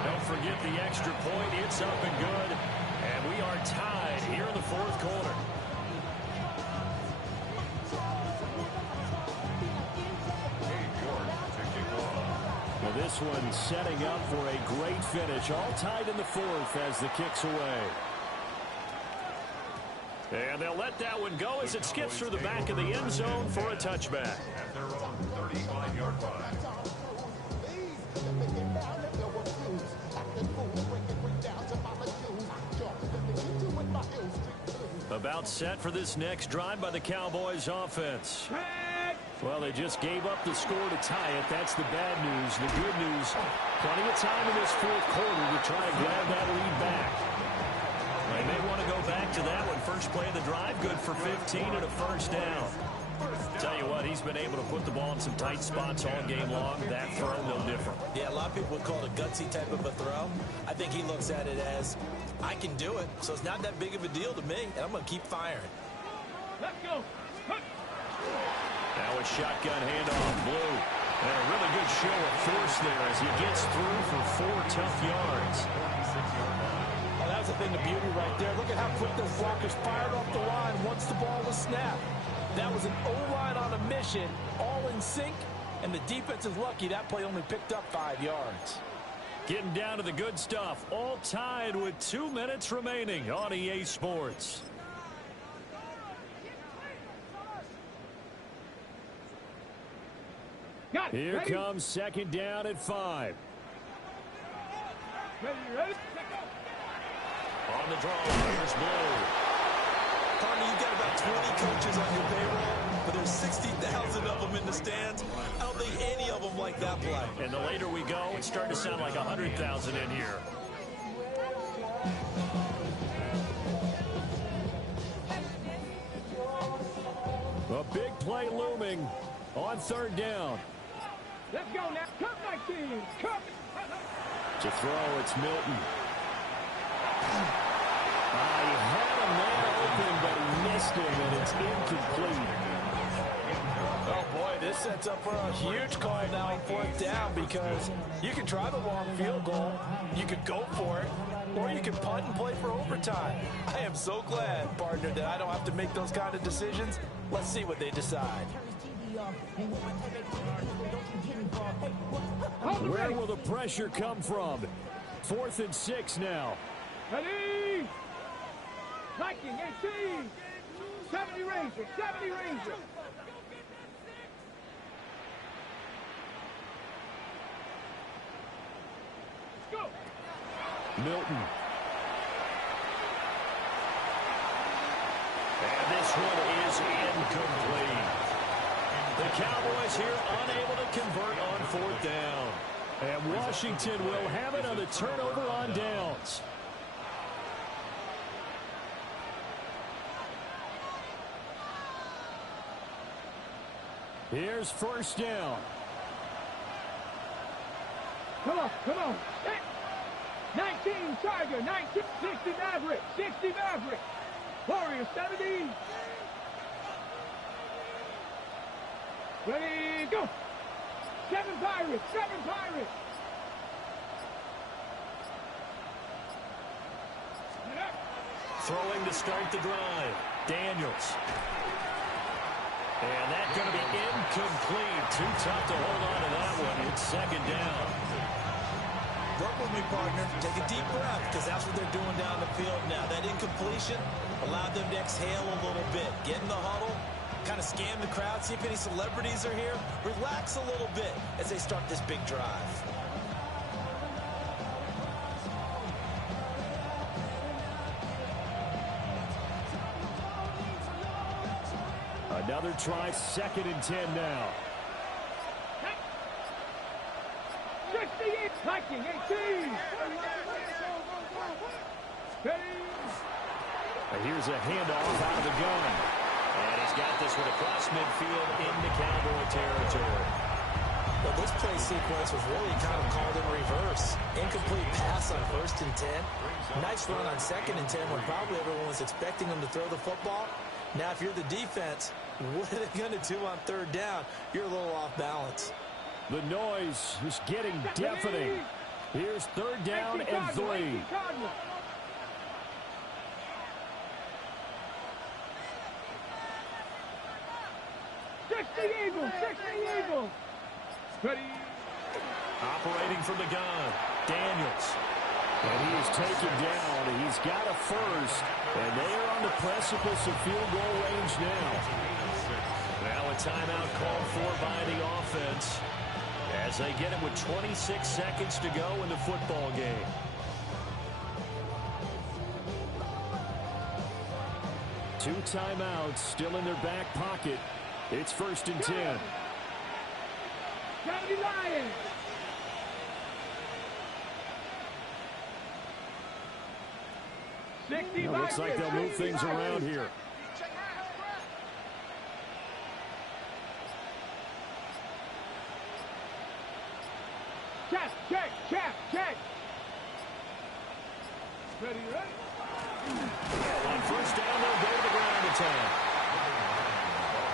Don't forget the extra point. It's up and good. And we are tied here in the fourth quarter. Well, this one setting up for a great finish. All tied in the fourth as the kick's away. And they'll let that one go as it skips through the back of the end zone for a touchback. At their own 35-yard line. About set for this next drive by the Cowboys offense. Well, they just gave up the score to tie it. That's the bad news. The good news, plenty of time in this fourth quarter to try to grab that lead back. They may want to go back to that one. First play of the drive, good for 15 and a first down. Tell you what, he's been able to put the ball in some tight spots all game long. That throw, no different. Yeah, a lot of people would call it a gutsy type of a throw. I think he looks at it as, I can do it, so it's not that big of a deal to me, and I'm going to keep firing. Let's go. Now a shotgun handoff, Blue. And a really good show of force there as he gets through for 4 tough yards. Oh, that was the thing of beauty right there. Look at how quick those blockers fired off the line once the ball was snapped. That was an O-line on a mission, all in sync, and the defense is lucky that play only picked up 5 yards. Getting down to the good stuff, all tied with 2 minutes remaining on EA Sports. Here comes second down at 5. Ready. On the draw, here's Blue. Partner, you've got about 20 coaches on your payroll, but there's 60,000 of them in the stands. I don't think any of them like that play. And the later we go, it's starting to sound like 100,000 in here. A big play looming on third down. Let's go now. Cut my team. Cut. To throw, it's Milton. He had a man open, but he missed him, and it's incomplete. Oh, boy, this sets up for a huge call now on fourth down because you can try the long field goal. You could go for it. Or you can punt and play for overtime. I am so glad, partner, that I don't have to make those kind of decisions. Let's see what they decide. Where will the pressure come from? 4th and 6 now. Ready? Viking 18. 70 Ranger. 70 Ranger. Go. Milton. And this one is incomplete. The Cowboys here unable to convert on 4th down. And Washington will have it on the turnover on downs. Here's 1st down. Come on, come on. 19 Tiger, 19, 60 Maverick, 60 Maverick. Warrior 70. Ready, go. 7 Pirates, 7 Pirates. Throwing to start the drive. Daniels. And that's going to be incomplete. Too tough to hold on to that one. It's 2nd down. Work with me, partner. Take a deep breath, because that's what they're doing down the field now. That incompletion allowed them to exhale a little bit. Get in the huddle, kind of scan the crowd, see if any celebrities are here. Relax a little bit as they start this big drive. Another try, 2nd and 10 now. 68, Viking 18. Here's a handoff out of the gun. And he's got this one across midfield into Cowboy territory. Well, this play sequence was really kind of called in reverse. Incomplete pass on 1st and 10. Nice run on 2nd and 10 when probably everyone was expecting them to throw the football. Now, if you're the defense, what are they going to do on 3rd down? You're a little off balance. The noise is getting deafening. Here's 3rd down and 3. 60 Eagles, 60 Eagles. Ready. Operating from the gun, Daniels. And he is taken down. He's got a 1st. And they are on the precipice of field goal range now. Now a timeout called for by the offense as they get it with 26 seconds to go in the football game. Two timeouts still in their back pocket. It's 1st and 10. County Lions. It looks like they'll move things around here. Check, check, check, check. Ready, ready. On 1st down, they'll go to the ground attack.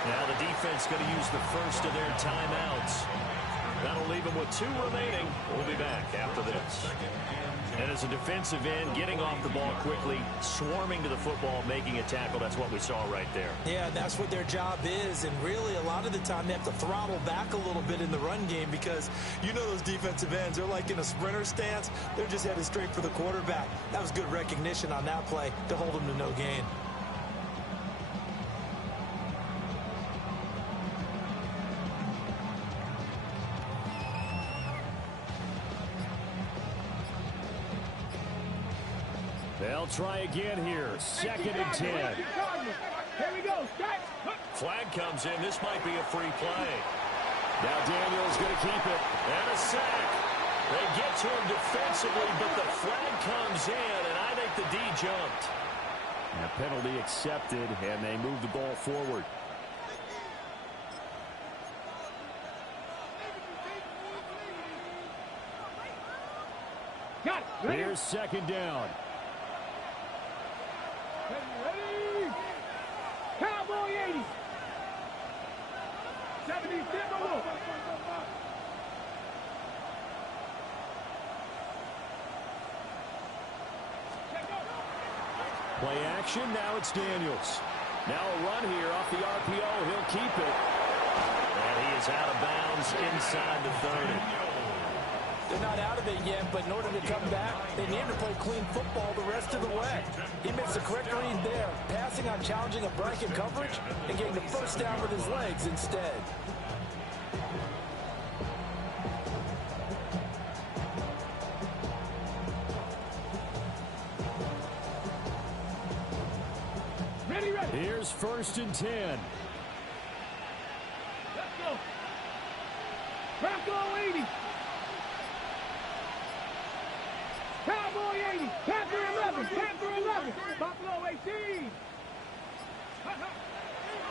Now the defense going to use the 1st of their timeouts. That'll leave them with 2 remaining. We'll be back after this. And as a defensive end, getting off the ball quickly, swarming to the football, making a tackle, that's what we saw right there. Yeah, that's what their job is. And really, a lot of the time, they have to throttle back a little bit in the run game because you know those defensive ends, they're like in a sprinter stance. They're just headed straight for the quarterback. That was good recognition on that play to hold them to no gain. They'll try again here. 2nd and 10. Here we go. Flag comes in. This might be a free play. Now Daniels going to keep it. And a sack. They get to him defensively, but the flag comes in, and I think the D jumped. And a penalty accepted, and they move the ball forward. Got it. Ready? Here's 2nd down. Ready? Cowboy 80. 70 Timberwolves. Play action, now it's Daniels. Now a run here off the RPO. He'll keep it. And he is out of bounds inside the 30. They're not out of it yet, but in order to come back, they need to play clean football the rest of the way. He makes the correct read there, passing on challenging a bracket coverage and getting the first down with his legs instead. Here's 1st and 10. Let's go. Bronco 80. Cowboy 80. Panther 11. Panther 11. Buffalo 18.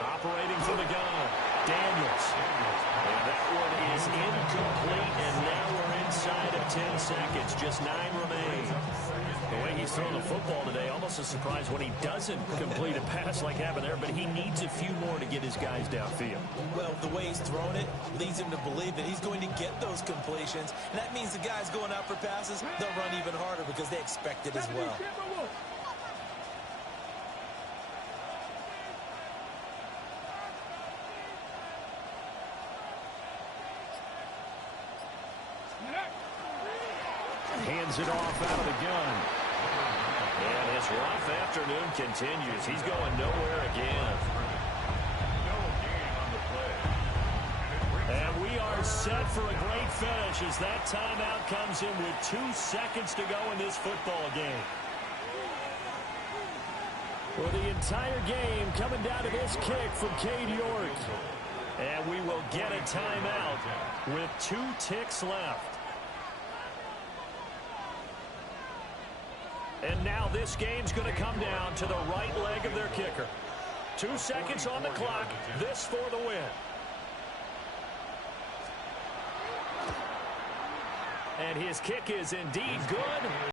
Operating from the gun, Daniels. And that one is incomplete, and now we're inside of 10 seconds. Just 9 remain. The way he's throwing the football today, almost a surprise when he doesn't complete a pass like happened there, but he needs a few more to get his guys downfield. Well, the way he's thrown it leads him to believe that he's going to get those completions. And that means the guys going out for passes, they'll run even harder because they expect it as well. Hands it off out of the gun. And his rough afternoon continues. He's going nowhere again. And we are set for a great finish as that timeout comes in with 2 seconds to go in this football game. For the entire game coming down to this kick from Cade York. And we will get a timeout with 2 ticks left. And now this game's going to come down to the right leg of their kicker. 2 seconds on the clock. This for the win. And his kick is indeed good.